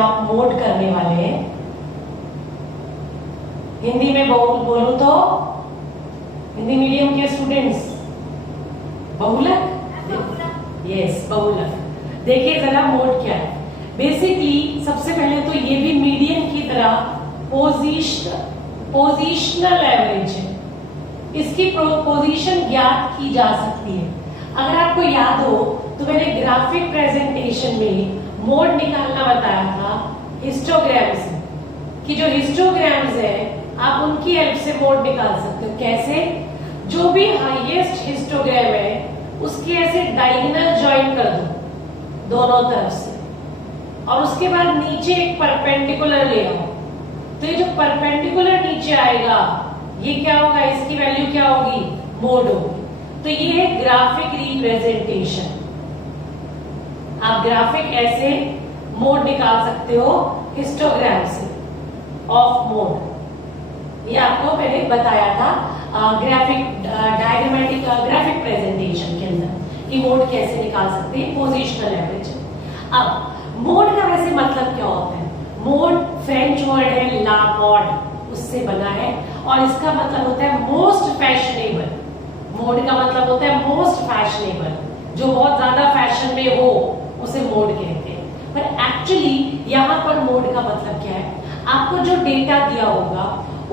आप मोड करने वाले हैं। हिंदी में बोलूं तो हिंदी मीडियम के स्टूडेंट्स बहुलक, यस बहुलक। देखिए जरा मोड क्या है। बेसिकली सबसे पहले तो ये भी मीडियम की तरह पोजिशनल एवरेज है। इसकी पोजीशन ज्ञात की जा सकती है। अगर आपको याद हो तो मैंने ग्राफिक प्रेजेंटेशन में मोड निकालना बताया था हिस्टोग्राम से, कि जो हिस्टोग्राम्स है आप उनकी हेल्प से मोड निकाल सकते हो। कैसे? जो भी हाईएस्ट हिस्टोग्राम है उसके ऐसे डायगोनल ज्वाइन कर दो दोनों तरफ से, और उसके बाद नीचे एक परपेंडिकुलर ले आओ। तो ये जो परपेंडिकुलर नीचे आएगा ये क्या होगा, इसकी वैल्यू क्या होगी, मोड होगी। तो ये है ग्राफिक रिप्रेजेंटेशन। आप ग्राफिक ऐसे मोड निकाल सकते हो हिस्टोग्राम से ऑफ मोड। ये आपको मैंने बताया था ग्राफिक डायग्रामेटिक ग्राफिक प्रेजेंटेशन के अंदर कि मोड कैसे निकाल सकते हैं, पोजिशनल एवरेज। अब मोड का वैसे मतलब क्या होता है? मोड फ्रेंच वर्ड है ला मॉड, उससे बना है, और इसका मतलब होता है मोस्ट फैशनेबल। मोड का मतलब होता है मोस्ट फैशनेबल, जो बहुत ज्यादा फैशन में हो उसे मोड कहते हैं। पर एक्चुअली यहाँ पर मोड का मतलब क्या है? आपको जो डेटा दिया होगा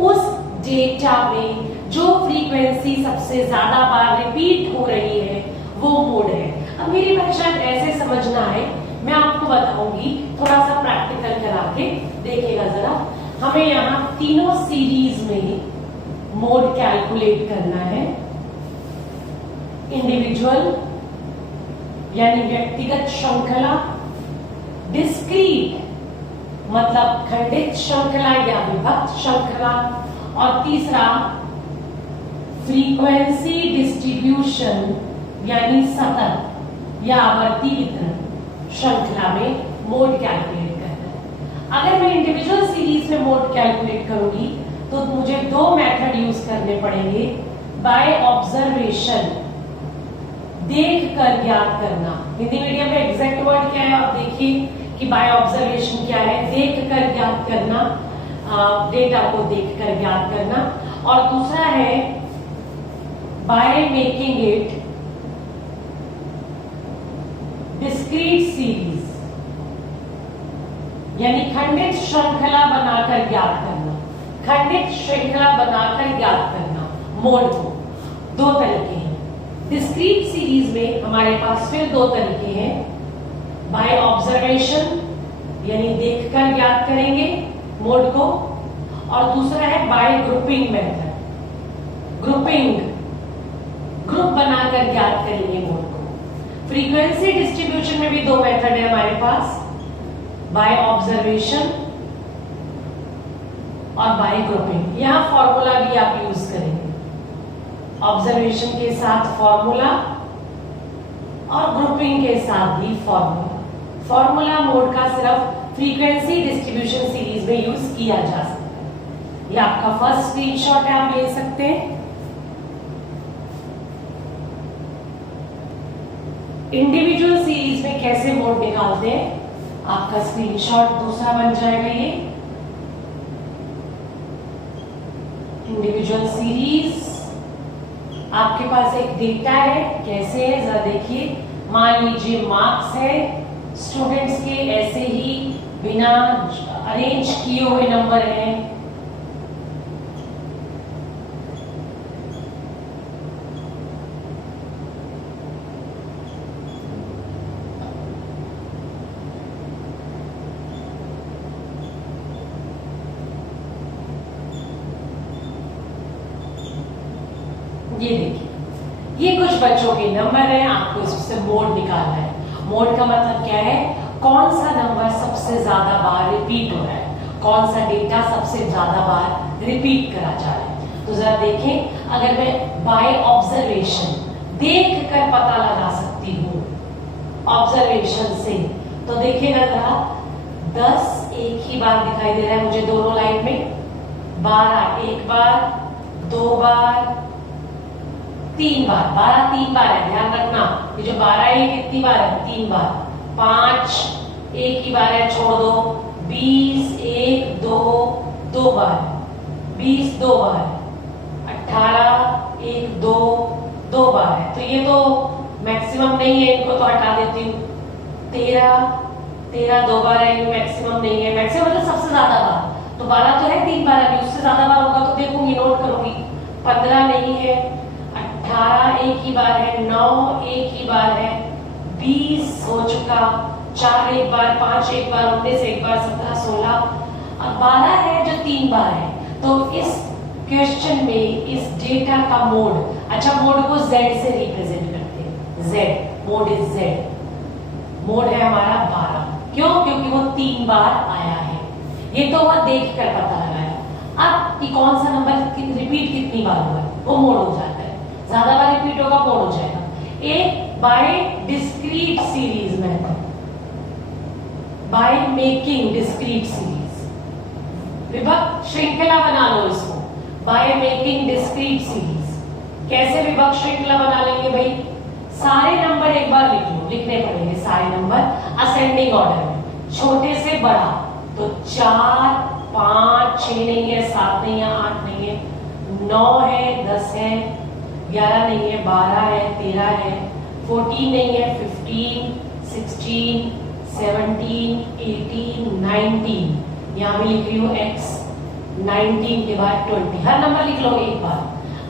उस डेटा में जो फ्रीक्वेंसी सबसे ज्यादा बार रिपीट हो रही है वो मोड है। अब मेरी बात शायद ऐसे समझना है, मैं आपको बताऊंगी, थोड़ा सा प्रैक्टिकल करा के देखिएगा जरा। हमें यहाँ तीनों सीरीज में मोड कैलकुलेट करना है। इंडिविजुअल यानी व्यक्तिगत श्रृंखला, डिस्क्रीट मतलब खंडित श्रृंखला या विभक्त श्रृंखला, और तीसरा फ्रीक्वेंसी डिस्ट्रीब्यूशन यानी सतत या आवर्ती वितरण श्रृंखला में मोड कैलकुलेट करना है। अगर मैं इंडिविजुअल सीरीज में मोड कैलकुलेट करूंगी तो मुझे दो मेथड यूज करने पड़ेंगे। बाय ऑब्जर्वेशन, देख कर ज्ञात करना। हिंदी मीडियम में एग्जैक्ट वर्ड क्या है आप देखिए कि बाय ऑब्जर्वेशन क्या है, देख कर ज्ञात करना, डेटा को देख कर ज्ञात करना। और दूसरा है by making it discrete series यानी खंडित श्रृंखला बनाकर ज्ञात करना। खंडित श्रृंखला बनाकर ज्ञात करना मोड को दो तरीके हैं। डिस्क्रीट सीरीज में हमारे पास फिर दो तरीके हैं। बाय ऑब्जर्वेशन यानी देखकर ज्ञात करेंगे मोड को, और दूसरा है बाय ग्रुपिंग मेथड। ग्रुप बनाकर ज्ञात करेंगे मोड को। फ्रीक्वेंसी डिस्ट्रीब्यूशन में भी दो मेथड है हमारे पास, बाय ऑब्जर्वेशन और बाय ग्रुपिंग। यहां फॉर्मूला भी आप यूज करेंगे, ऑब्जर्वेशन के साथ फॉर्मूला और ग्रुपिंग के साथ भी फॉर्मूला। फॉर्मूला मोड का सिर्फ फ्रीक्वेंसी डिस्ट्रीब्यूशन सीरीज में यूज किया जा सकता है। ये आपका फर्स्ट स्क्रीनशॉट है, आप ले सकते हैं। इंडिविजुअल सीरीज में कैसे मोड निकालते हैं, आपका स्क्रीनशॉट दूसरा बन जाएगा। ये इंडिविजुअल सीरीज, आपके पास एक डेटा है, कैसे है जरा देखिए। मान लीजिए मार्क्स है स्टूडेंट्स के, ऐसे ही बिना अरेंज किए हुए नंबर हैं। ये देखिए, ये कुछ बच्चों के नंबर है, आपको इससे मोड निकालना है। मोड का मतलब क्या है? कौन सा नंबर सबसे ज्यादा बार रिपीट हो रहा है, कौन सा डेटा सबसे ज्यादा बार रिपीट करा जा रहा है। तो जरा देखें, अगर मैं बाय ऑब्जर्वेशन देख कर पता लगा सकती हूँ ऑब्जर्वेशन से, तो देखिएगा जरा 10 एक ही बार दिखाई दे रहा है मुझे दोनों लाइन में, 12 एक बार, 2 बार, 3 बार। 12 3 बार है, ध्यान रखना। ये जो 12 है ये कितनी बार है? 3 बार। 5 एक ही बार है, छोड़ दो। 20 1 2 2 बार, 20 2 बार, 18 1 2 2 बार है, तो ये तो मैक्सिमम नहीं है, इनको तो हटा देती हूँ। 13 2 बार है, ये मैक्सिमम नहीं है, मैक्सिमम मतलब सबसे ज्यादा बार, तो 12 तो है 3 बार, अभी उससे ज्यादा बार होगा तो देखूंगी, नोट करूंगी। 15 नहीं है, 18 एक ही बार है, 9 एक ही बार है, 20 हो चुका, 4 एक बार, 5 एक बार, 19 एक बार, 17 16, अब 12 है जो 3 बार है। तो इस क्वेश्चन में इस डेटा का मोड, अच्छा मोड को z से रिप्रेजेंट करते हैं, z mode is z, mode है हमारा 12, क्यों? क्योंकि वो 3 बार आया है, ये तो वह देख कर पता लगाया। अब कि कौन सा नंबर रिपीट कितनी बार हुआ है वो मोड हो जाता है, ज्यादा बार रिपीट होगा मोड हो जाएगा। एक by discrete series method, by making discrete series, विभक्त श्रृंखला बना लो इसको, बाय मेकिंग डिस्क्रीट सीरीज। कैसे विभक्त श्रृंखला बना लेंगे भाई? सारे नंबर एक बार लिख लो, लिखने पड़ेंगे सारे नंबर असेंडिंग ऑर्डर में, छोटे से बड़ा, तो 4 5 6 नहीं है, 7 नहीं है, 8 नहीं है, 9 है, 10 है, 11 नहीं है, 12 है, 13 है, 14 नहीं है, 15 16 17 18 19, यहाँ भी लिख रही हूँ x, 19 के बाद 20, हर नंबर लिख लो एक बार।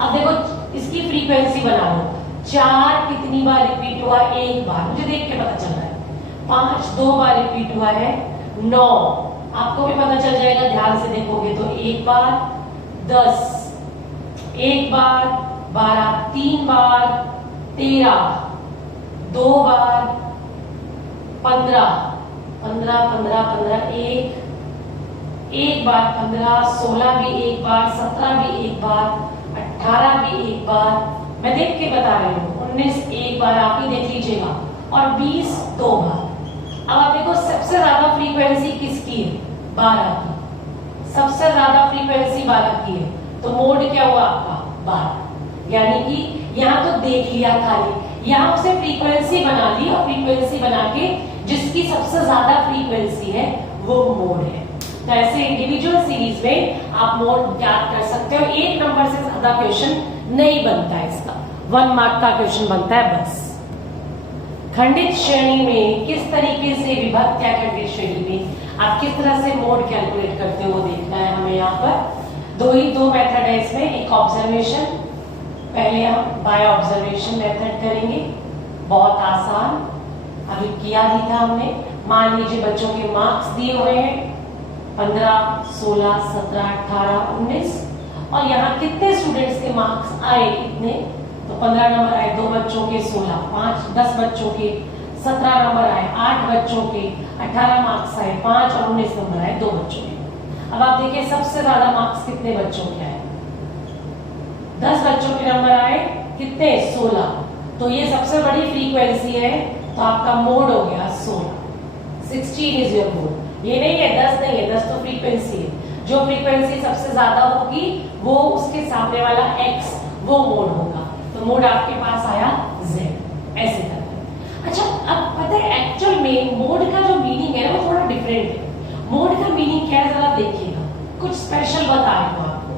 अब देखो इसकी फ्रीक्वेंसी बना लो, 4 कितनी बार रिपीट हुआ? एक बार, मुझे देख के पता चल रहा है। 5 2 बार रिपीट हुआ है, 9 आपको भी पता चल जाएगा ध्यान से देखोगे तो, एक बार, 10 एक बार, 12 3 बार, 13 2 बार, 15 15 15 15 एक बार, 15 16 भी एक बार, 17 भी एक बार, 18 भी एक बार, मैं देख के बता रही हूँ, 19 एक बार, आप ही देख लीजिएगा, और 20 2 बार। अब आप देखो सबसे ज्यादा फ्रीक्वेंसी किसकी है? 12 की, सबसे ज्यादा फ्रीक्वेंसी 12 की है, तो मोड क्या हुआ आपका? 12। यानी कि यहाँ तो देख लिया खाली, यहाँ उसे फ्रीक्वेंसी बना ली, और फ्रीक्वेंसी बना के जिसकी सबसे ज्यादा फ्रीक्वेंसी है वो मोड है। तो ऐसे इंडिविजुअल सीरीज में आप मोड ज्ञात कर सकते हो, एक नंबर से ज्यादा क्वेश्चन नहीं बनता है, इसका 1 मार्क का क्वेश्चन बनता है बस। खंडित श्रेणी में किस तरीके से विभक्त या खंडित श्रेणी में आप किस तरह से मोड कैलकुलेट करते हो वो देखना है हमें। यहाँ पर दो मेथड है इसमें, एक ऑब्जर्वेशन, पहले हम बाय ऑब्जर्वेशन मेथड करेंगे, बहुत आसान, अभी किया भी था हमने। मान लीजिए बच्चों के मार्क्स दिए हुए हैं 15 16 17 18 19, और यहाँ कितने स्टूडेंट्स के मार्क्स आए इतने, तो 15 नंबर आए 2 बच्चों के, 16 5 10 बच्चों के, 17 नंबर आए 8 बच्चों के, 18 मार्क्स आए 5, और 19 नंबर आए 2 बच्चों के। अब आप देखिए सबसे ज्यादा मार्क्स कितने बच्चों के आए? 10 बच्चों के नंबर आए कितने? 16, तो ये सबसे बड़ी फ्रीक्वेंसी है, तो आपका मोड हो गया 16, 16 इज योर मोड। ये नहीं है 10 नहीं है, 10 तो फ्रीक्वेंसी है, जो फ्रीक्वेंसी सबसे ज्यादा होगी वो उसके सामने वाला x वो मोड होगा, तो मोड आपके पास आया z, ऐसे करके। अच्छा अब पता है एक्चुअल में मोड का जो मीनिंग है वो थोड़ा डिफरेंट है। मोड का मीनिंग क्या है जरा देखिएगा, कुछ स्पेशल बता रही हूँ आपको।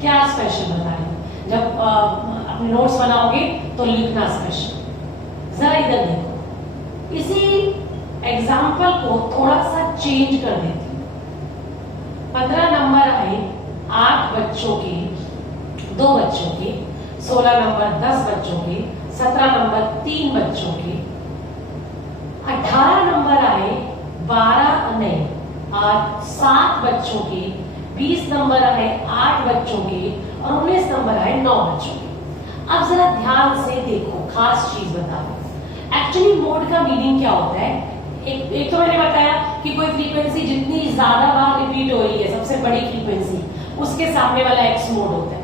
क्या स्पेशल बता रही हूँ? जब अपने नोट्स बनाओगे तो लिखना स्पेशल। जरा इधर देखो, इसी एग्जाम्पल को थोड़ा सा चेंज कर देती हूँ। 15 नंबर आए 8 बच्चों के, 2 बच्चों के, 16 नंबर 10 बच्चों के, 17 नंबर 3 बच्चों के, 18 नंबर आए 12 नहीं 7 बच्चों के, 20 नंबर आए 8 बच्चों के, और 19 नंबर आए 9 बच्चों के। अब जरा ध्यान से देखो, खास चीज बता रहा हूं, एक्चुअली मोड का मीनिंग क्या होता है। एक तो मैंने बताया कि कोई फ्रीक्वेंसी जितनी ज्यादा बार रिपीट हो रही है, सबसे बड़ी फ्रीक्वेंसी, उसके सामने वाला एक्स मोड होता है।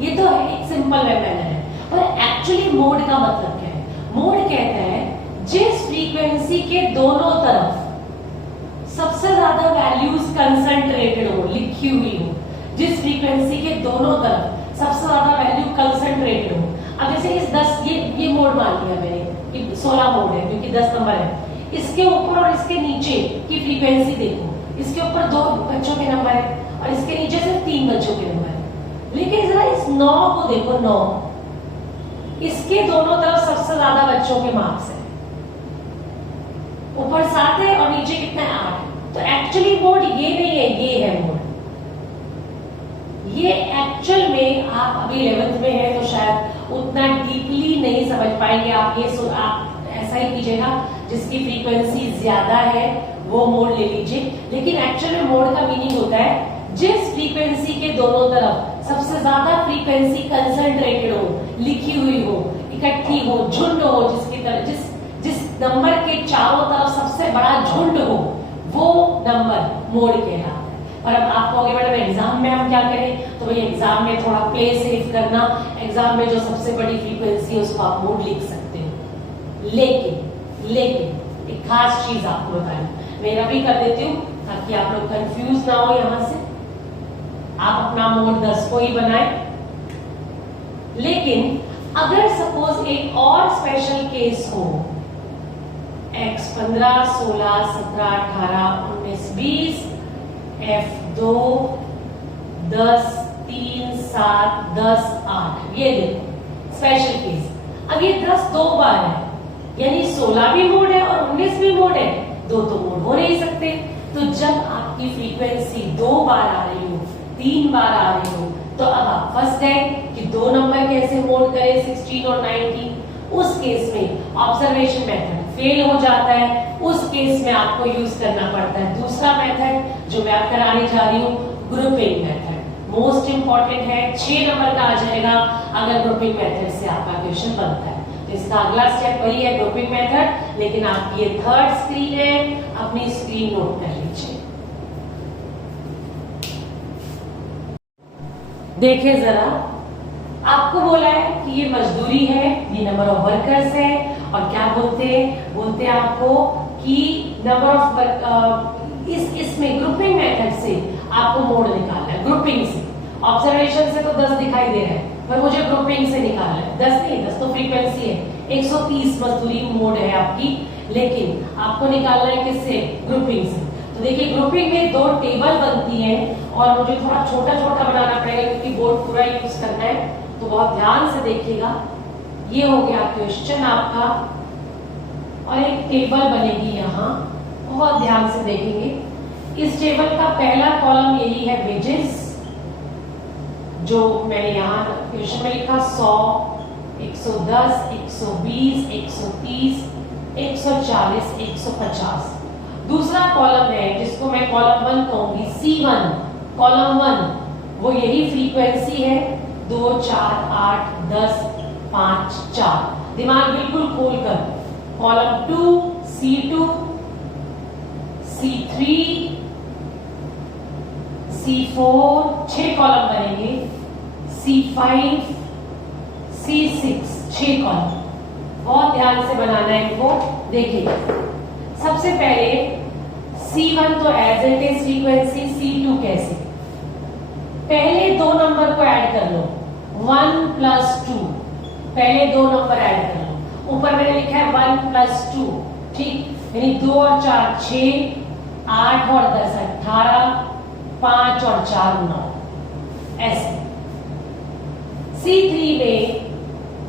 ये तो है एक सिंपल मैनर है, पर एक्चुअली मोड का मतलब क्या है? मोड कहता है जिस फ्रीक्वेंसी के दोनों तरफ सबसे ज्यादा वैल्यूज कंसंट्रेटेड हो, लिखी हुई हो, जिस फ्रीक्वेंसी के दोनों तरफ सबसे ज्यादा वैल्यू कंसंट्रेटेड हो। अब जैसे इस 10 ये मोड मान लिया मैंने, 16 मोड है क्योंकि 10 नंबर है, इसके ऊपर और इसके नीचे की फ्रीक्वेंसी देखो, इसके ऊपर 2 बच्चों के नंबर है और इसके नीचे सिर्फ 3 बच्चों के नंबर है। लेकिन जरा इस 9 को देखो, 9 इसके दोनों तरफ सबसे ज्यादा बच्चों के मार्क्स है, ऊपर 7 है और नीचे कितना है 8। तो एक्चुअली मोड ये नहीं है, ये है मोड। ये एक्चुअल में आप अभी 11th में है तो शायद उतना डीपली नहीं समझ पाएंगे। आप ऐसा ही कीजिएगा, जिसकी फ्रीक्वेंसी ज्यादा है वो मोड ले लीजिए। लेकिन एक्चुअल में मोड का मीनिंग होता है जिस फ्रीक्वेंसी के दोनों तरफ सबसे ज्यादा फ्रीक्वेंसी कंसंट्रेटेड हो, लिखी हुई हो, इकट्ठी हो, झुंड हो, जिसकी तरह जिस नंबर के चारों तरफ सबसे बड़ा झुंड हो, वो नंबर मोड कहलाता है। और अब आप कहोगे मैडम एग्जाम में हम क्या करें? तो भाई एग्जाम में थोड़ा प्ले सेफ करना, एग्जाम में जो सबसे बड़ी फ्रीक्वेंसी है उसको आप मोड लिख सकते हो। लेकिन एक खास चीज आपको बतानी, मैं अभी कर देती हूँ ताकि आप लोग कंफ्यूज ना हो। यहां से आप अपना मोड 10 को ही बनाए। लेकिन अगर सपोज एक और स्पेशल केस हो, x 15, 16, 17, 18, 19, 20, F2 10, 3, 7, 10, 8, ये देखो स्पेशल केस। अब ये 10 दो बार है, यानी 16 भी मोड है और 19 भी मोड है, दो तो मोड हो नहीं सकते। तो जब आपकी फ्रीक्वेंसी 2 बार आ रही हो, 3 बार आ रही हो, तो अब आप फंस गए कि 2 नंबर कैसे मोड करें, 16 और 19। उस केस में ऑब्जर्वेशन मेथड फेल हो जाता है। उस केस में आपको यूज करना पड़ता है दूसरा मेथड जो मैं आप कराने जा रही हूँ, ग्रुपिंग मेथड। मोस्ट इंपॉर्टेंट है, 6 नंबर का आ जाएगा अगर ग्रुपिंग मेथड से आपका क्वेश्चन बनता है। तो इसका अगला स्टेप वही है, ग्रुपिंग मेथड। लेकिन आपकी ये 3rd स्क्रीन है, अपनी स्क्रीन नोट कर लीजिए। देखिए जरा, आपको बोला है कि ये मजदूरी है, ये नंबर ऑफ वर्कर्स है, और क्या बोलते हैं आपको कि नंबर ऑफ इसमें ग्रुपिंग मेथड से आपको मोड निकालना है। ग्रुपिंग से, ऑब्जर्वेशन से तो 10 दिखाई दे रहा है, पर मुझे ग्रुपिंग से निकालना है। 10 नहीं, 10 तो फ्रीक्वेंसी है, 130 मजदूरी मोड है आपकी, लेकिन आपको निकालना है किससे? ग्रुपिंग से। तो देखिए ग्रुपिंग में 2 टेबल बनती है और मुझे थोड़ा छोटा छोटा बनाना पड़ेगा क्योंकि बोर्ड पूरा यूज करना है, तो बहुत ध्यान से देखिएगा। ये हो गया क्वेश्चन आपका, और एक टेबल बनेगी यहाँ, बहुत ध्यान से देखेंगे। इस टेबल का पहला कॉलम यही है वेजेस, जो मैंने यहाँ क्वेश्चन में लिखा 100, 110, 120, 130, 140, 150। दूसरा कॉलम है जिसको मैं कॉलम 1 कहूंगी, C1 कॉलम 1, वो यही फ्रीक्वेंसी है 2, 4, 8, 10, 5, 4। दिमाग बिल्कुल खोलकर, column 2, C2, C3, C4, 6 column बनेंगे, C5, C6, 6 कॉलम। बहुत ध्यान से बनाना है इनको। देखिए सबसे पहले C1 तो as it is frequency, C2 कैसे? पहले 2 नंबर को ऐड कर लो, 1 + 2, पहले 2 नंबर ऐड कर लो। ऊपर मैंने लिखा है 1 + 2, ठीक, यानी 2 और 4 6, 8 और 10 18, 5 और 4 9, ऐसे। C3 में,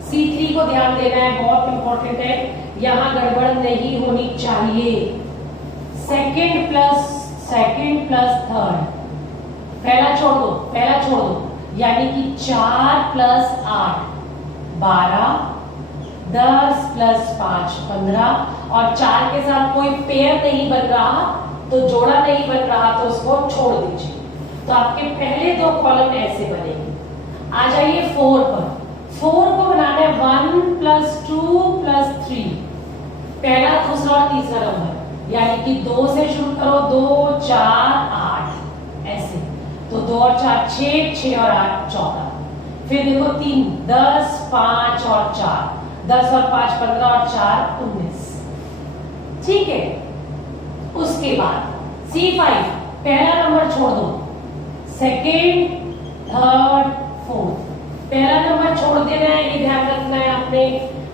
C3 को ध्यान देना है, बहुत इंपॉर्टेंट है, यहां गड़बड़ नहीं होनी चाहिए। सेकंड प्लस थर्ड, पहला छोड़ दो, यानी कि 4 + 8 12, 10 + 5 15, और 4 के साथ कोई पेयर नहीं बन रहा, तो जोड़ा नहीं बन रहा, तो उसको छोड़ दीजिए। तो आपके पहले 2 कॉलम ऐसे बनेंगे। आ जाइए 4 पर। 4 को बनाना है 1 + 2 + 3, पहला, दूसरा और तीसरा नंबर, यानी कि 2 से शुरू करो, 2 4 8, ऐसे। तो 2 और 4 6, 6 और 8 14। फिर देखो 3 10, 5 और 4, 10 और 5 15 और 4 19, ठीक है। उसके बाद C5, पहला नंबर छोड़ दो, सेकेंड, थर्ड, फोर्थ। पहला नंबर छोड़ देना है, ये ध्यान रखना है आपने।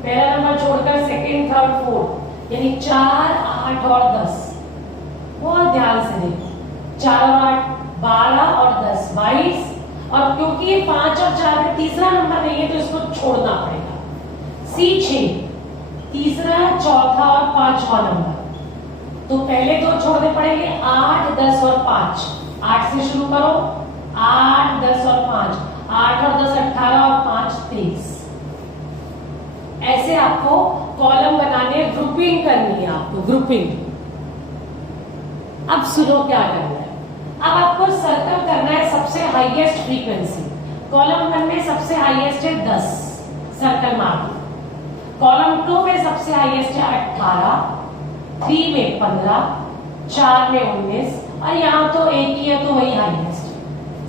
पहला नंबर छोड़कर सेकेंड, थर्ड, फोर्थ, यानी 4, 8 और 10। बहुत ध्यान से देखो, 4 और 8 12 और 10 22, और क्योंकि ये 5 और 4 में तीसरा नंबर नहीं है तो इसको छोड़ना पड़ेगा। C6 तीसरा, चौथा और पांचवा नंबर, तो पहले दो छोड़ने पड़ेंगे, 8 10 और 5। 8 से शुरू करो, 8 10 और 5, 8 और 10 18 और 5 23। ऐसे आपको कॉलम बनाने, ग्रुपिंग करनी है आपको, ग्रुपिंग। अब सुनो क्या करना है। अब आपको सर्कल करना है सबसे हाईएस्ट फ्रीक्वेंसी। कॉलम 1 में सबसे हाईएस्ट है 10, सर्कल मार दो। कॉलम 2 में सबसे हाईएस्ट है 18, 3 में 15, 4 में 19, और यहां तो एक ही है तो वही हाईएस्ट।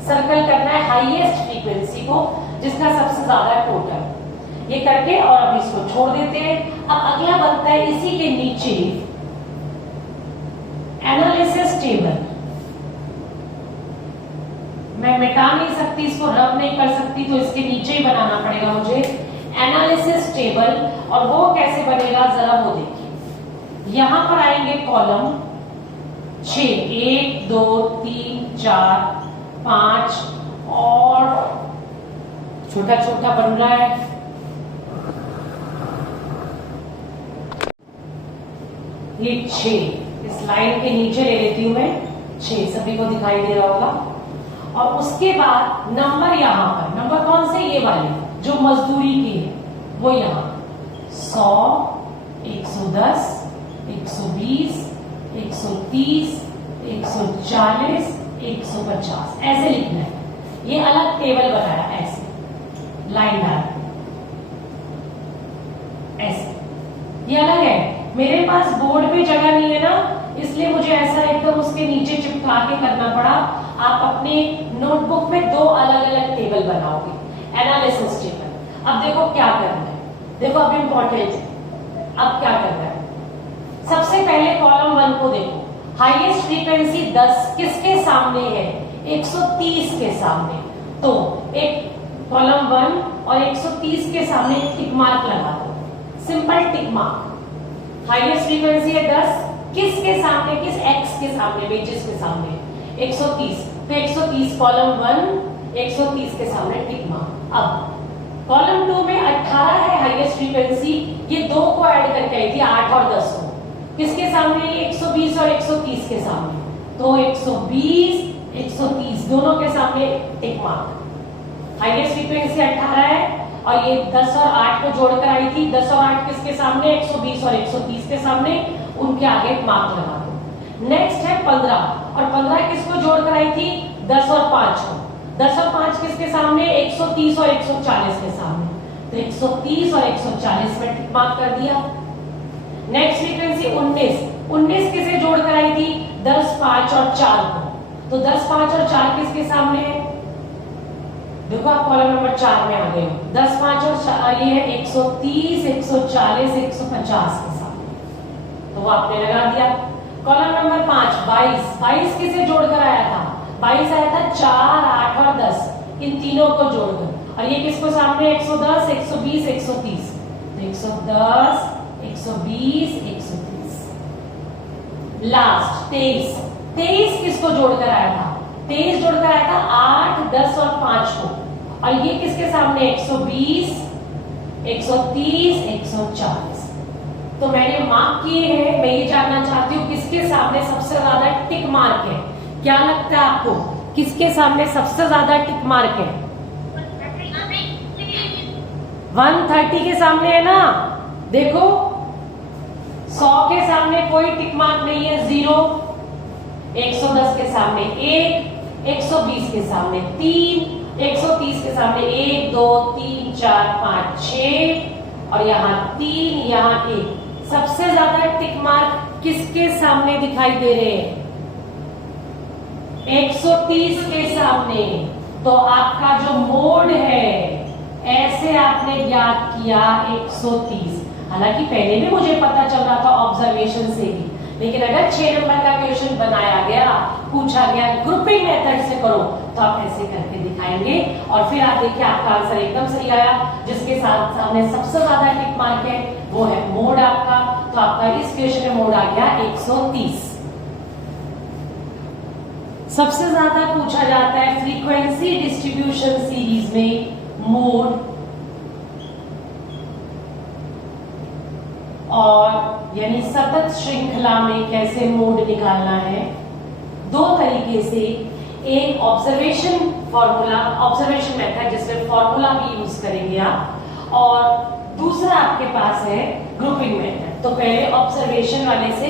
सर्कल करना है हाईएस्ट फ्रीक्वेंसी को, जिसका सबसे ज्यादा टोटल। ये करके और अब इसको छोड़ देते हैं। अब अगला बनता है इसी के नीचे एनालिसिस टेबल। मैं मिटा नहीं सकती इसको, रब नहीं कर सकती, तो इसके नीचे ही बनाना पड़ेगा मुझे एनालिसिस टेबल। और वो कैसे बनेगा जरा वो देखिए। यहां पर आएंगे कॉलम 6, 1 2 3 4 5, और छोटा छोटा बन रहा है। ये 6 इस लाइन के नीचे ले लेती हूं मैं, 6 सभी को दिखाई दे रहा होगा। और उसके बाद नंबर यहां पर, नंबर कौन से, ये वाले जो मजदूरी की है वो यहां 100 110 120 130 140 150 ऐसे लिखना है। ये अलग टेबल बनाया, ऐसे लाइन डाल, ऐसे। ये अलग है, मेरे पास बोर्ड पे जगह नहीं है ना, इसलिए मुझे ऐसा एकदम उसके नीचे चिपका के करना पड़ा। आप अपने नोटबुक में 2 अलग अलग टेबल बनाओगे, एनालिसिस टेबल। अब देखो क्या करना है, देखो अब इम्पोर्टेंट है। अब क्या करना है, सबसे पहले कॉलम 1 को देखो, हाईएस्ट फ्रीक्वेंसी 10 किसके सामने है, 130 के सामने। तो एक कॉलम 1 और 130 के सामने टिक मार्क लगा दो, simple tick mark. Highest frequency है 10, किसके सामने, किस एक्स के सामने, बेसिस के सामने 130, तो 130 कॉलम 1 130 के सामने टिक मार्क। अब कॉलम 2 में 18 है हाईएस्ट फ्रीक्वेंसी, ये 2 को ऐड करके आई थी, 8 और 10 को, किसके सामने, 120 और 130 के सामने, तो 120 130 दोनों के सामने टिक मार्क। हाईएस्ट फ्रीक्वेंसी 18 है, और ये 10 और 8 को जोड़कर आई थी, 10 और 8 किसके सामने, 120 और 130 के सामने, उनके आगे मार्क लगा दो। नेक्स्ट है 15, और 15 किसको जोड़कर आई थी, 10 और 5 को, 10 और 5 किसके सामने, 130 और 140 के सामने, तो 130 और 140 में टिक मार्क कर दिया। नेक्स्ट फ्रीक्वेंसी 19, 19 किसे जोड़कर आई थी, 10 5 और 4 को, तो 10 5 और 4 किसके सामने है, देखो आप कॉलम नंबर 4 में आ गए हो। 10 5 और 4 ये है 130 140 150 के सामने, तो वो आपने लगा दिया। कॉलम नंबर 5 22, 22 किसे जोड़कर आया था, 22 आया था 4 8 और 10, इन तीनों को जोड़कर, और ये किसको सामने, 110 120 130, तो 110 120 130। लास्ट 23, 23 किसको जोड़कर आया था, 23 जोड़कर आया था 8 10 और 5 को, और ये किसके सामने, 120 130 140। तो मैंने मार्क किए हैं, मैं ये जानना चाहती हूँ किसके सामने सबसे ज्यादा टिक मार्क है। क्या लगता है आपको, किसके सामने सबसे ज्यादा टिक मार्क है, 130 के सामने है ना। देखो 100 के सामने कोई टिक मार्क नहीं है, 0। 110 के सामने 1, 120 के सामने 3, 130 के सामने 1 2 3 4 5 6, और यहाँ 3 यहाँ 1। सबसे ज्यादा टिक मार्क किसके सामने दिखाई दे रहे हैं, 130 के सामने। तो आपका जो मोड है, ऐसे आपने ज्ञात किया 130। हालांकि पहले भी मुझे पता चल रहा था ऑब्जर्वेशन से भी, लेकिन अगर 6 नंबर का क्वेश्चन बनाया गया, पूछा गया ग्रुपिंग मेथड से करो, तो आप ऐसे करके दिखाएंगे, और फिर आप देखिए आपका आंसर एकदम सही आया। जिसके साथ सामने सबसे ज्यादा टिक मार्क है वो है मोड आपका। तो आपका इस क्वेश्चन में मोड आ गया 130। सबसे ज्यादा पूछा जाता है फ्रीक्वेंसी डिस्ट्रीब्यूशन सीरीज में मोड, और यानी सतत श्रृंखला में कैसे मोड निकालना है। दो तरीके से, एक ऑब्जर्वेशन फॉर्मूला, ऑब्जर्वेशन मेथड जिसमें फॉर्मूला भी यूज करेंगे आप, और दूसरा आपके पास है ग्रुपिंग मेथड। तो पहले ऑब्जर्वेशन वाले से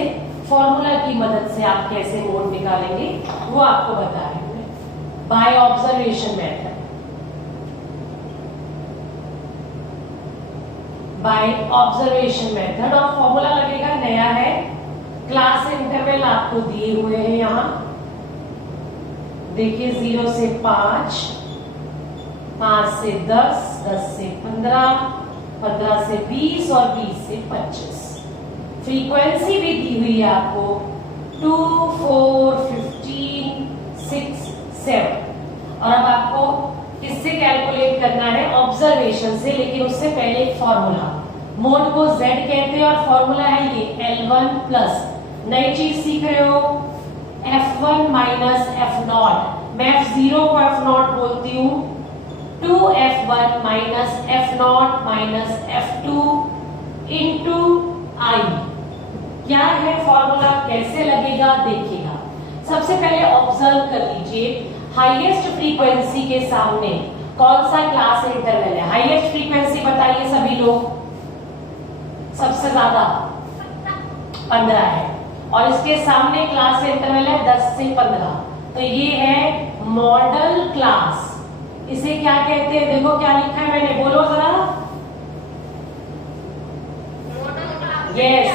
फॉर्मूला की मदद से आप कैसे मोड निकालेंगे वो आपको बता रही हूं by observation method. By observation method, और फॉर्मूला लगेगा नया है, क्लास इंटरवल आपको दिए हुए हैं यहां, देखिए 0 से 5, 5 से 10, 10 से 15, 15 से 20 और 20 से 25। फ्रीक्वेंसी भी दी हुई है आपको 2, 4, 15, 6, 7। और अब आपको किससे कैलकुलेट करना है? ऑब्जर्वेशन से, लेकिन उससे पहले एक फॉर्मूला। मोड को Z कहते हैं और फॉर्मूला है ये L1 प्लस, नई चीज सीख रहे हो, F1 माइनस F0। मैं F0 को F0 बोलती हूँ, 2F1 minus F0 minus F2 into I। क्या है फॉर्मूला, कैसे लगेगा देखिएगा। सबसे पहले ऑब्जर्व कर लीजिए, हाईएस्ट फ्रीक्वेंसी के सामने कौन सा क्लास इंटरवल है? हाईएस्ट फ्रीक्वेंसी बताइए सभी लोग। सबसे ज्यादा 15 है, और इसके सामने क्लास इंटरवल है 10 से 15। तो ये है मॉडल क्लास। इसे क्या कहते हैं? देखो क्या लिखा है मैंने, बोलो जरा। यस,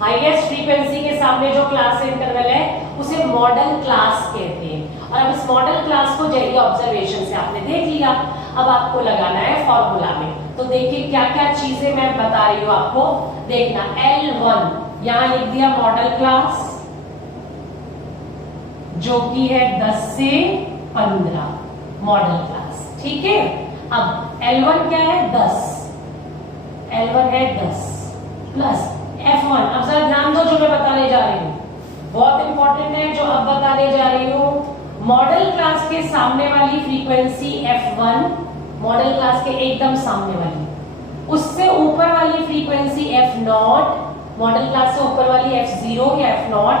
हाईएस्ट फ्रीक्वेंसी के सामने जो क्लास इंटरवल है उसे मॉडल क्लास कहते हैं। और अब इस मॉडल क्लास को जरिए ऑब्जर्वेशन से आपने देख लिया, अब आपको लगाना है फॉर्मूला में। तो देखिए क्या क्या चीजें मैं बता रही हूं आपको, देखना। L1 यहां लिख दिया मॉडल क्लास, जो कि है 10 से 15 मॉडल क्लास, ठीक है। अब L1 क्या है? 10, L1 है 10 प्लस F1। अब जरा ध्यान दो जो मैं बताने जा रही हूँ, बहुत इंपॉर्टेंट है जो अब बताने जा रही हूँ। मॉडल क्लास के सामने वाली फ्रीक्वेंसी F1, मॉडल क्लास के एकदम सामने वाली, उससे ऊपर वाली फ्रीक्वेंसी F0, मॉडल क्लास से ऊपर वाली F0 या F0,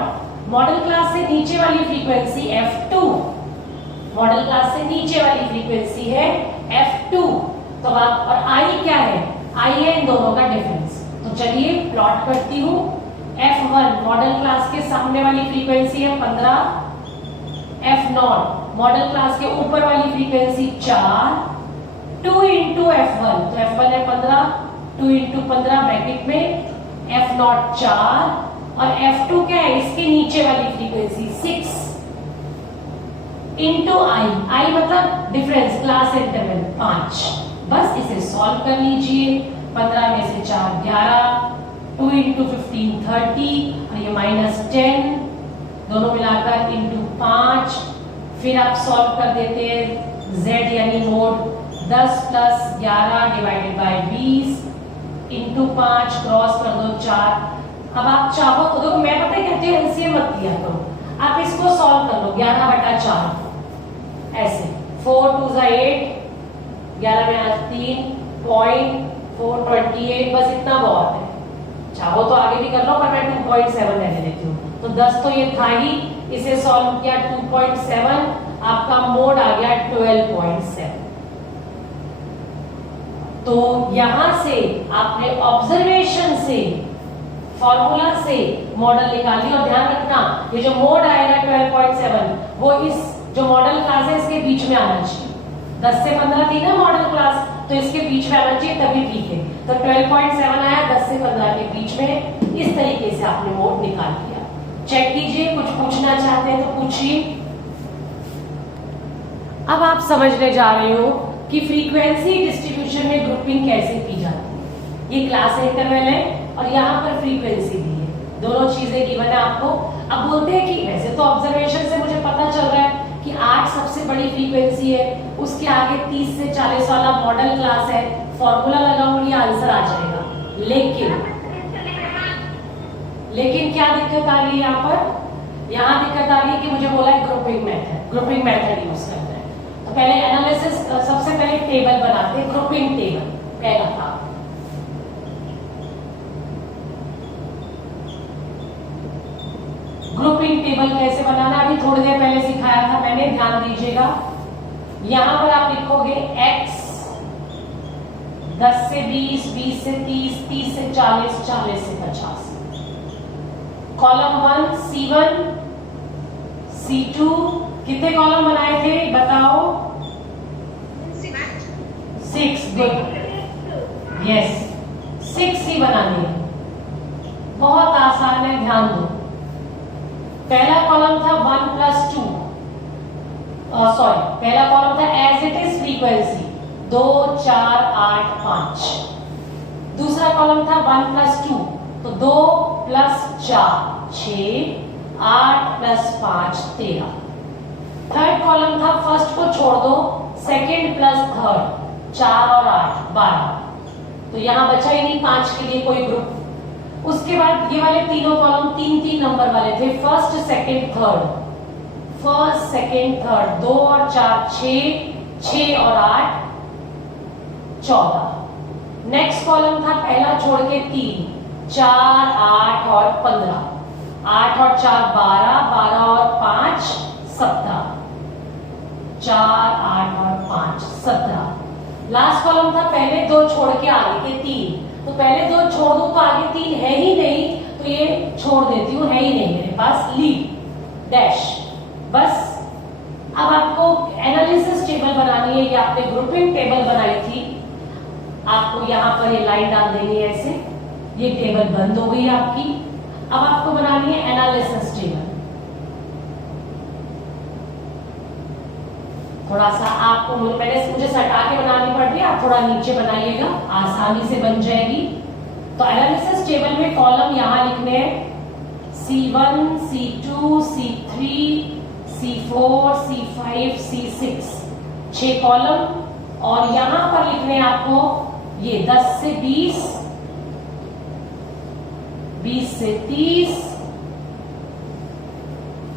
मॉडल क्लास से नीचे वाली फ्रीक्वेंसी F2, मॉडल क्लास से नीचे वाली फ्रीक्वेंसी है F2। तो आप, और I क्या है? I है इन दोनों का डिफरेंस। तो चलिए प्लॉट करती हूँ। F1 मॉडल क्लास के सामने वाली फ्रीक्वेंसी है 15, F0 मॉडल क्लास के ऊपर वाली फ्रीक्वेंसी 4, 2 इंटू F1, तो F1 है 15, 2 इंटू 15 ब्रैकेट में, F0 4, और F2 क्या है? इसके नीचे वाली फ्रीक्वेंसी 6 इंटू I मतलब डिफरेंस, क्लास इंटरवल 5। बस इसे सॉल्व कर लीजिए। 15 में से 4 11, 2 इंटू 15 30, और ये -10, दोनों मिलाकर इंटू 5। फिर आप सॉल्व कर देते हैं Z यानी mode 10 plus 11 divided by 20 into 5, cross कर दो 4। अब आप चाहो तो देखो, मैं पता कहती हूँ एलसीएम मत दिया करो, आप इसको सॉल्व कर लो 11/4 ऐसे, 4 2 8, 11 में 3.428, बस इतना बहुत है। चाहो तो आगे भी कर लो, पर मैं 2.7 रहने देती हूँ। तो 10 तो ये था ही, इसे सॉल्व किया 2.7, आपका मोड आ गया 12.7। तो यहां से आपने ऑब्जर्वेशन से, फॉर्मूला से मॉडल निकाल लिया। और ध्यान रखना, ये जो मोड आएगा 12.7 वो इस जो मॉडल क्लास है इसके बीच में आना चाहिए। 10 से 15 थी ना मॉडल क्लास, तो इसके बीच में आना चाहिए, तभी ठीक है। तो 12.7 आया 10 से 15 के बीच में। इस तरीके से आपने मोड निकाल लिया। चेक कीजिए, कुछ पूछना चाहते हैं तो पूछिए। अब आप समझने जा रहे हो कि फ्रीक्वेंसी डिस्ट्रीब्यूशन में ग्रुपिंग कैसे की जाती है। ये क्लास इंटरवल है और यहाँ पर फ्रीक्वेंसी दी है, दोनों चीजें गिवन है आपको। अब बोलते हैं कि वैसे तो ऑब्जर्वेशन से मुझे पता चल रहा है कि 8 सबसे बड़ी फ्रीक्वेंसी है, उसके आगे 30 से 40 वाला मॉडल क्लास है, फॉर्मूला लगाऊंगी आंसर आ जाएगा। लेकिन लेकिन क्या दिक्कत आ रही है यहाँ पर? यहाँ दिक्कत आ रही है कि मुझे बोला है ग्रुपिंग मेथड यूज करते हैं। तो पहले एनालिसिस, सबसे पहले टेबल बनाते हैं, ग्रुपिंग टेबल पहला था। ग्रुपिंग टेबल कैसे बनाना, अभी थोड़ी देर पहले सिखाया था मैंने, ध्यान दीजिएगा। यहां पर आप लिखोगे x 10 से 20, 20 से 30, 30 से 40, 40 से 50। कॉलम 1 C1 C2, कितने कॉलम बनाए थे बताओ? 6, गुड, यस 6 ही बनानी है, बहुत आसान है, ध्यान दो। पहला कॉलम था 1 + 2, पहला कॉलम था एज इट इज फ्रीक्वेंसी 2 4 8 5। दूसरा कॉलम था 1 + 2, तो 2 + 4 6, 8 + 5 13। थर्ड कॉलम था, फर्स्ट को छोड़ दो, सेकंड प्लस थर्ड 4 और 8 12, तो यहां बचा ही नहीं 5 के लिए कोई ग्रुप। उसके बाद ये वाले तीनों कॉलम 3-3 नंबर वाले थे, फर्स्ट सेकंड थर्ड 2 और 4 6, 6 और 8 14। नेक्स्ट कॉलम था पहला छोड़ के 3, 4 8 और 15, 8 और 4 12, 12 और 5 17, 4 8 और 5 17। लास्ट कॉलम था पहले 2 छोड़ के आगे के 3, तो पहले 2 छोड़ दूं तो आगे 3 है ही नहीं, तो ये छोड़ देती हूं, है ही नहीं मेरे पास, लीव डैश। बस अब आपको एनालिसिस टेबल बनानी है, ये आपने ग्रुपिंग टेबल बनाई थी, आपको यहां पर ये लाइन डाल देनी है ऐसे, ये टेबल बंद हो गई आपकी। अब आपको बनानी है एनालिसिस टेबल। थोड़ा सा आपको मुझे सटा के बनानी पड़ रही है, आप थोड़ा नीचे बनाइएगा, आसानी से बन जाएगी। तो एनालिसिस टेबल में कॉलम यहां लिखने हैं C1 C2 C3 C4 C5 C6, 6 column. और यहां पर लिखने हैं आपको ये 10 से 20, 20 से 30,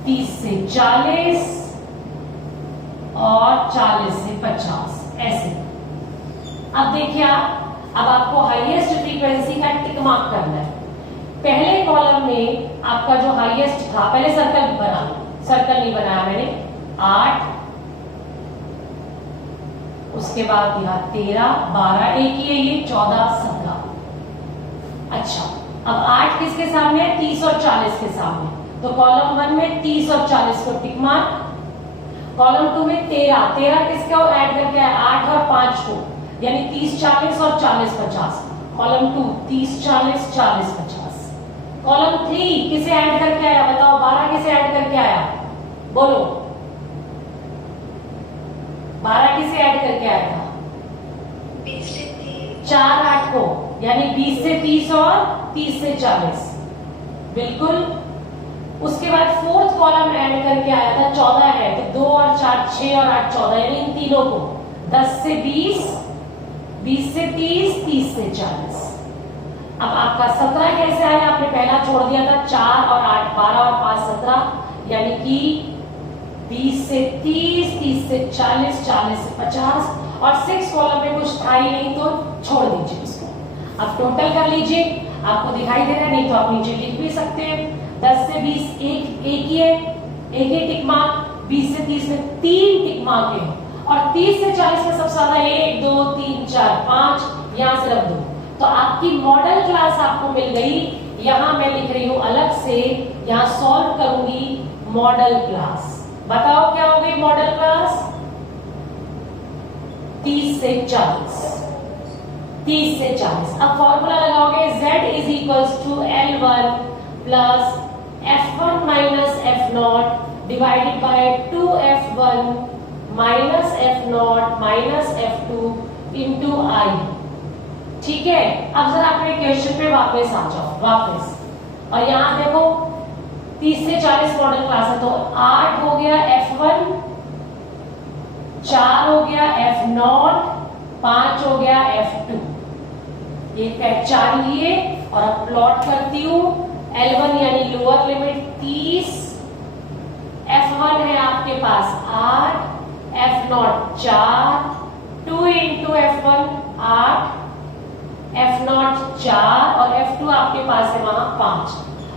30 से 40 और 40 से 50, ऐसे। अब देखिए अब आपको हाईएस्ट फ्रीक्वेंसी का टिक मार्क करना है। पहले कॉलम में आपका जो हाईएस्ट था, पहले सर्कल बना लो, सर्कल नहीं बनाया मैंने, 8, उसके बाद यहाँ 13 12, एक ही है ये 14 17। अच्छा, अब 8 किसके सामने है? 30 और 40 के सामने, तो कॉलम 1 में 30 और 40 को टिक मार्क। कॉलम 2 में 13 किसको ऐड करके आया? 8 और 5 को, यानी 30 40 और 40 50। कॉलम 2 30 40 40 50। कॉलम 3 किसे ऐड करके आया बताओ? 12 किसे ऐड करके आया? बोलो, 12 किसे ऐड करके आया था? 4 8 को, यानी 20 से 30 और 30 से 40, बिल्कुल। उसके बाद फोर्थ कॉलम ऐड करके आया था, 14 है, तो 2 और 4 6 और 8 14, यानी इन तीनों को 10 से 20, 20 से 30, 30 से 40। अब आपका 17 कैसे आया? आपने पहला छोड़ दिया था 4 और 8 12 और 5 17, यानी कि 20 से 30, 30 से 40, 40 से 50। और 6 कॉलम में कुछ था ही नहीं, तो छोड़ दीजिए उसको। अब टोटल कर लीजिए, आपको दिखाई दे रहा है, नहीं तो आप नीचे लिख भी सकते हैं। 10 से 20 एक ही है, एक ही टिक मार्क। 20 से 30 में 3 टिक मार्क है, और 30 से 40 में सबसे ज्यादा 1 2 3 4 5, यहां से रख दो। तो आपकी मॉडल क्लास आपको मिल गई। यहां मैं लिख रही हूं अलग से, यहां सॉल्व करूंगी मॉडल क्लास। बताओ क्या हो गई मॉडल क्लास? 30 से 40, 30 से 40। अब फॉर्मूला लगाओगे, Z is equals to L1 plus F1 minus F0 divided by 2F1 minus F0 minus F2 into I। ठीक है, अब जरा अपने क्वेश्चन पे वापस आ जाओ, वापस। और यहां देखो 30 से 40 मॉडल क्लास है, तो 8 हो गया F1, 4 हो गया F0, 5 हो गया F2। ये पहचान लिए, और अब प्लॉट करती हूं L1 यानी लोअर लिमिट 30, F1 है आपके पास 8, F0 4, 2 इंटू F1 8, F0 4 और F2 आपके पास है वहां 5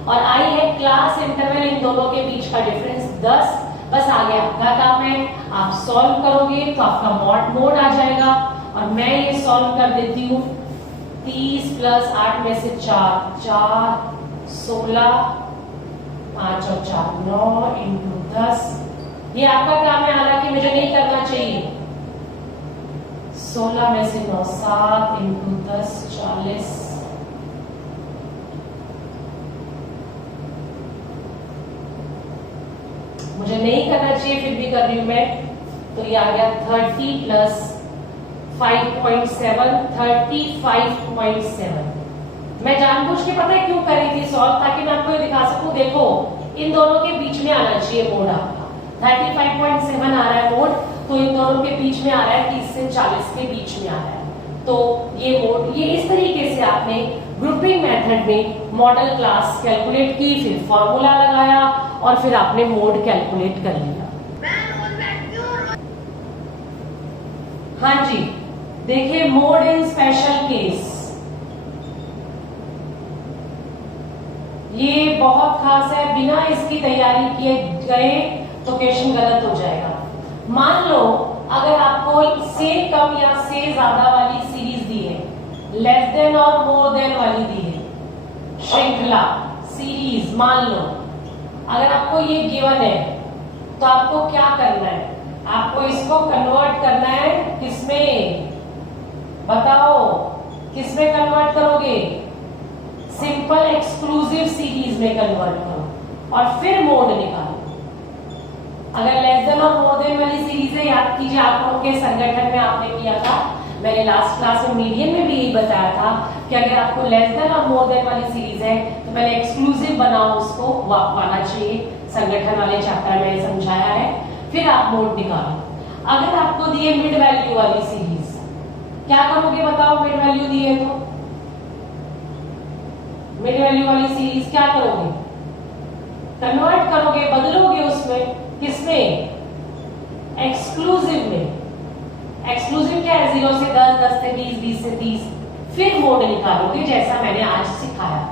और I है क्लास इंटरवल इन दोनों के बीच का डिफरेंस 10। बस आगे आपका काम है, आप सॉल्व करोगे तो आपका मोड आ जाएगा और मैं ये सॉल्व कर देती हूँ। 30 प्लस 8 में से 4 4 16 5 और 4 9 इंटू 10। ये आपका काम है, हालांकि मुझे नहीं करना चाहिए। 16 में से 9 7 इंटू 10 40। मुझे नहीं करना चाहिए फिर भी कर रही हूं मैं। तो ये आ गया 30 प्लस 5.7 35.7। मैं जानबूझ के पता है क्यों कर रही थी सॉल्व, ताकि मैं आपको ये दिखा सकूं। देखो इन दोनों के बीच में आना चाहिए मोड आपका। 35.7 आ रहा है मोड, तो इन दोनों के बीच में आ रहा है 30 से 40 के बीच में आ रहा है। तो ये मोड, ये इस तरीके से आपने ग्रुपिंग मेथड में मॉडल क्लास कैलकुलेट की, फिर फॉर्मूला लगाया और फिर आपने मोड कैलकुलेट कर लिया। हाँ जी, देखिए मोड इन स्पेशल केस, ये बहुत खास है, बिना इसकी तैयारी किए गए तो क्वेश्चन गलत हो जाएगा। मान लो अगर आपको से कम या से ज्यादा वाली सीरीज दी है, लेस देन और मोर देन वाली दी है, श्रृंखला सीरीज, मान लो अगर आपको ये गिवन है तो आपको क्या करना है? आपको इसको कन्वर्ट करना है किसमें? बताओ किसमें कन्वर्ट करोगे? सिंपल एक्सक्लूसिव सीरीज में कन्वर्ट करो और फिर मोड निकालो। अगर लेस देन और मोर देन वाली सीरीज है, याद कीजिए आंकड़ों के संगठन में आपने किया था, मैंने लास्ट क्लास में मीडियन में भी यही बताया था कि अगर आपको लेस देन और मोर देन वाली सीरीज है तो पहले एक्सक्लूसिव बनाओ, उसको आना चाहिए। संगठन वाले चैप्टर में समझाया है, फिर आप मोड निकालो। अगर आपको दिए मिड वैल्यू वाली सीरीज, क्या करोगे बताओ? मिड वैल्यू दिए तो मिड वैल्यू वाली सीरीज क्या करोगे? कन्वर्ट करोगे, बदलोगे उसमें, किसमें? एक्सक्लूसिव में। एक्सक्लूसिव क्या है? 0 से 10, 10 से 20, 20 से 30, फिर मोड निकालोगे जैसा मैंने आज सिखाया।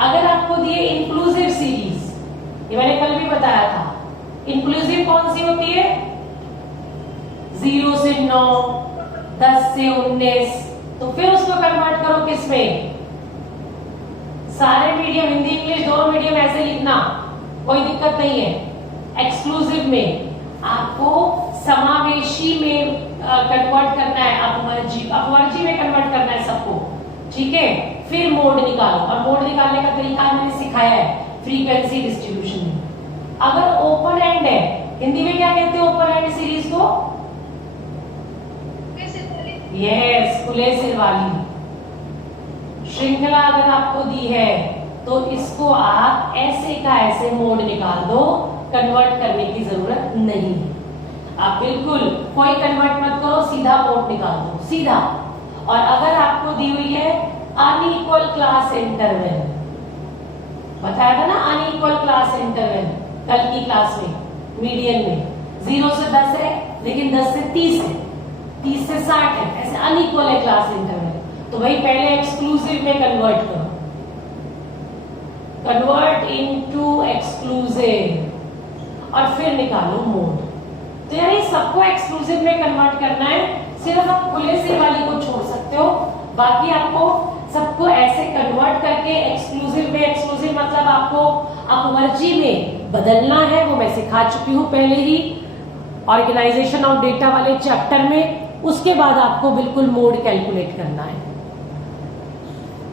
अगर आपको दिए इंक्लूसिव सीरीज, ये मैंने कल भी बताया था, इंक्लूसिव कौन सी होती है? 0 से 9, 10 से 19, तो फिर उसको कन्वर्ट करो किसमें? सारे मीडियम, हिंदी इंग्लिश दोनों मीडियम ऐसे लिखना, कोई दिक्कत नहीं है। एक्सक्लूसिव में आपको समावेशी में कन्वर्ट करना है, अपवर्जी में कन्वर्ट करना है सबको, ठीक है? फिर मोड निकालो, और मोड निकालने का तरीका मैंने सिखाया है फ्रीक्वेंसी डिस्ट्रीब्यूशन में। अगर ओपन एंड है, हिंदी में क्या कहते हैं ओपन एंड सीरीज को? यस, खुले सिर वाली श्रृंखला अगर आपको दी है तो इसको आप ऐसे का ऐसे मोड निकाल दो, कन्वर्ट करने की जरूरत नहीं है। आप बिल्कुल कोई कन्वर्ट मत करो, सीधा मोड निकाल दो, सीधा। और अगर आपको दी हुई है अनइक्वल क्लास इंटरवल, बताया था ना अनइक्वल क्लास इंटरवल कल की क्लास में मीडियन में, 0 से 10 है लेकिन 10 से 30 है, 30 से 60 है, ऐसे अनइक्वल है क्लास इंटरवल, तो भाई पहले एक्सक्लूसिव में कन्वर्ट करो, कन्वर्ट इनटू एक्सक्लूसिव और फिर निकालो मोड। तो यानी सबको एक्सक्लूसिव में कन्वर्ट करना है, सिर्फ आप खुले सिर वाली को छोड़ सकते हो, बाकी आपको सबको ऐसे कन्वर्ट करके एक्सक्लूसिव में, एक्सक्लूसिव मतलब आपको अपवर्जी में बदलना है, वो मैं सिखा चुकी हूं पहले ही ऑर्गेनाइजेशन ऑफ डेटा वाले चैप्टर में। उसके बाद आपको बिल्कुल मोड कैलकुलेट करना है।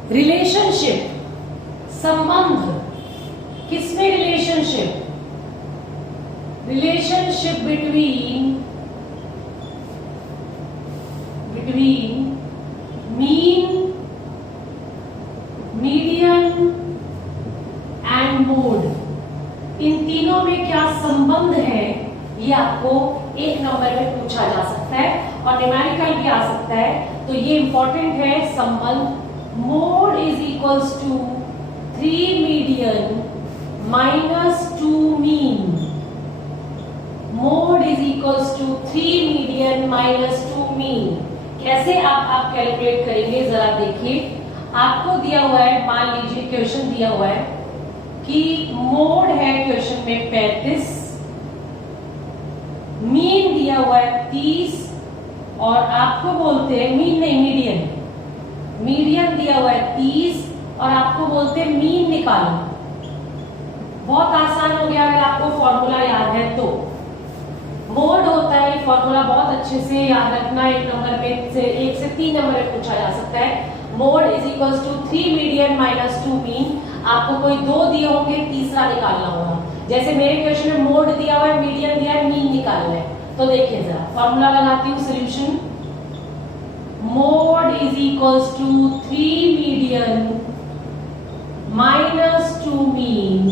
रिलेशनशिप, संबंध, किसमें relationship? Relationship between mean, median and mode, इन तीनों में क्या संबंध है, ये आपको एक नंबर में पूछा जा सकता है और न्यूमेरिकल भी आ सकता है, तो ये इंपॉर्टेंट है संबंध। Mode is equals to 3 median minus 2 mean. Mode is equals to 3 median minus 2 mean. कैसे आप कैलकुलेट करेंगे जरा देखिए। आपको दिया हुआ है, मान लीजिए क्वेश्चन दिया हुआ है कि मोड है क्वेश्चन में 35, मीन दिया हुआ है 30 और आपको बोलते हैं मीन नहीं मीडियन, मीडियन दिया हुआ है 30 और आपको बोलते हैं मीन निकालो। बहुत आसान हो गया अगर आपको फॉर्मूला याद है तो। मोड होता है, फॉर्मूला बहुत अच्छे से याद रखना, एक नंबर में से 1 से 3 नंबर में पूछा जा सकता है। Mode is equals to 3 median minus 2 mean. आपको कोई 2 दिए होंगे, तीसरा निकालना होगा। जैसे मेरे क्वेश्चन में मोड दिया हुआ है, मीडियन दिया है, मीन निकालना है। तो देखिए जरा फॉर्मूला लगाती हूँ, solution mode is equals to 3 median minus 2 mean.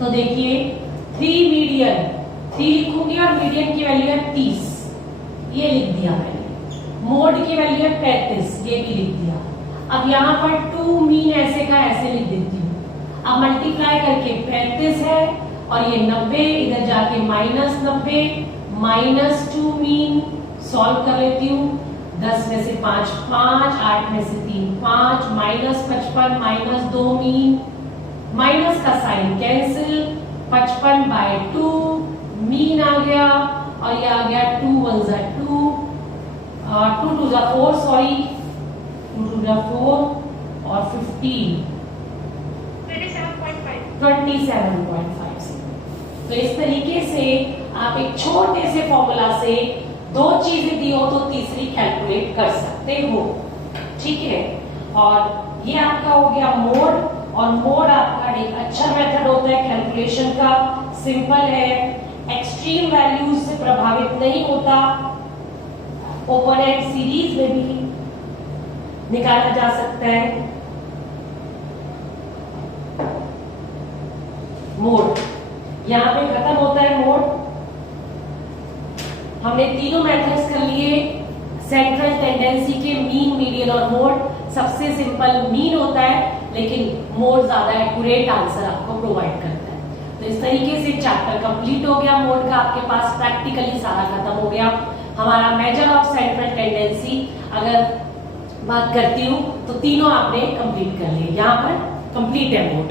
तो देखिए 3 मीडियन, 3 लिखूंगी और मीडियन की वैल्यू है 30, ये लिख दिया मैंने। मोड की वैल्यू है 35, ये भी लिख दिया। अब यहाँ पर 2 मीन ऐसे का ऐसे लिख देती हूँ। अब मल्टीप्लाई करके 35 है और ये 90, इधर जाके माइनस 90 माइनस 2 मीन। सॉल्व कर लेती हूँ। 10 में से 5 5, 8 में से 3 5, माइनस 55 माइनस 2 मीन, माइनस का साइन कैंसिल, 55/2 मीन आ गया और ये आ गया 2 1 जा 2, 2 2 जा 4, सॉरी 2 2 जा 4 और 15 27.5। तो इस तरीके से आप एक छोटे से फॉर्मूला से 2 चीजें दी हो तो तीसरी कैलकुलेट कर सकते हो, ठीक है। और ये आपका हो गया मोड, और मोड आपका एक अच्छा मेथड होता है कैलकुलेशन का, सिंपल है, एक्सट्रीम वैल्यूज से प्रभावित नहीं होता, ओपन एंड सीरीज में भी निकाला जा सकता है। मोड यहां पे खत्म होता है मोड। हमने तीनों मेथड्स कर लिए, सेंट्रल टेंडेंसी के, मीन, मीडियन और मोड। सबसे सिंपल मीन होता है, लेकिन मोड ज्यादा एक्यूरेट आंसर आपको प्रोवाइड करता है। तो इस तरीके से चैप्टर कंप्लीट हो गया मोड का, आपके पास प्रैक्टिकली सारा खत्म हो गया। हमारा मेजर ऑफ सेंट्रल टेंडेंसी अगर बात करती हूँ तो तीनों आपने कंप्लीट कर लिए, यहाँ पर कंप्लीट है मोड।